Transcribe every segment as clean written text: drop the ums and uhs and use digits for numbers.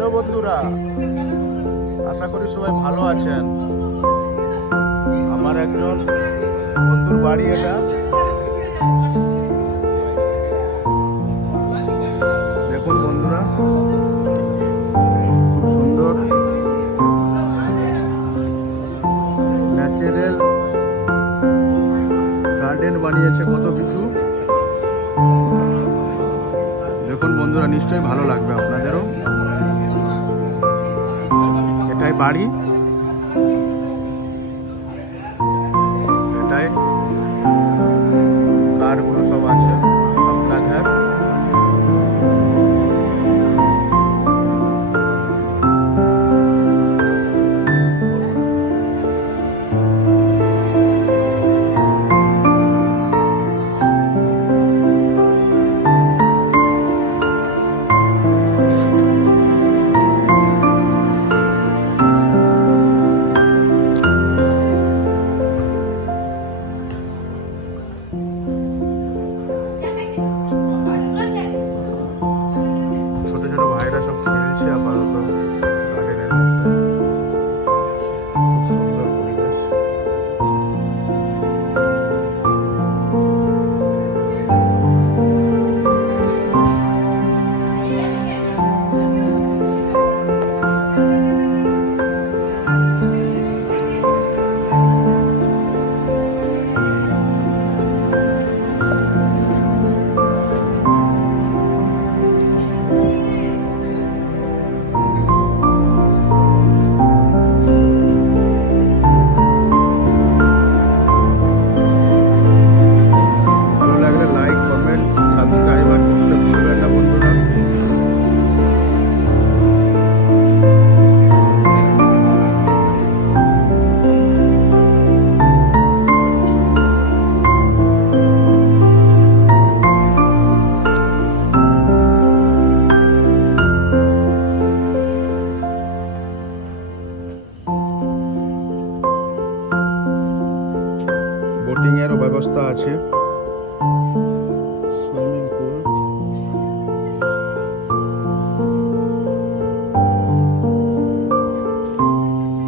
হ্যালো বন্ধুরা, আশা করি সবাই ভালো আছেন। আমার একজন বন্ধুর বাড়ি এটা। দেখুন বন্ধুরা, খুব সুন্দর ন্যাচারাল গার্ডেন বানিয়েছে, কত কিছু। দেখুন বন্ধুরা, নিশ্চয়ই ভালো লাগবে আপনাদেরও। এটাই বাড়ি, এটাই কারগুলো সব আছে আপনাদের। ছোট ছোট ভাইরা সব খেলছে আপাতত গার্ডেনের মধ্যে। খুব সুন্দর পরিবেশ। ভালো লাগলে লাইক, কমেন্ট, সাবস্ক্রাইব আর করতে ভুলবেন না বন্ধুরা। বোটিং এরও ব্যবস্থা আছে। Swimming pool.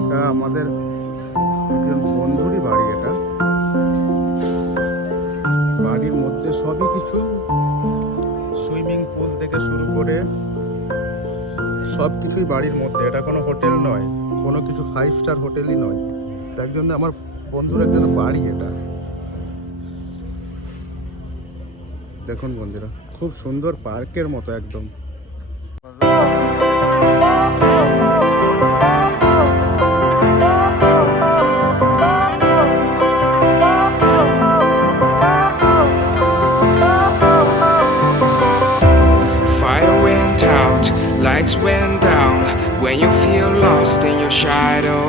এটা আমাদের একজন বন্ধুরই বাড়ি। এটা বাড়ির মধ্যে সবই কিছু, সুইমিং পুল থেকে শুরু করে সব কিছুই বাড়ির মধ্যে। এটা কোনো হোটেল নয়, কোনো কিছু 5 স্টার হোটেলই নয়। এটা একজন আমার বন্ধুর একজন বাড়ি এটা। দেখুন বন্ধুরা, খুব সুন্দর পার্কের মতো একদম। Fire went out, lights went down. When you feel lost in your shadow,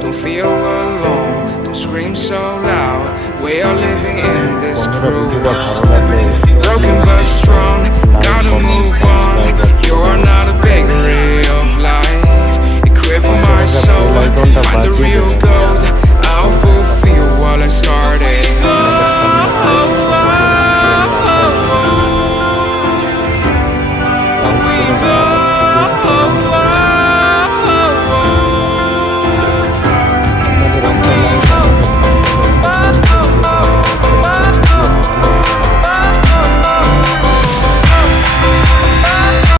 don't feel alone, don't scream so loud. We are living in this cruel world. Broken but strong, gotta move on. You are not a bakery of life. Equip my soul, find the real gold. I'll fulfill what I started. Oh,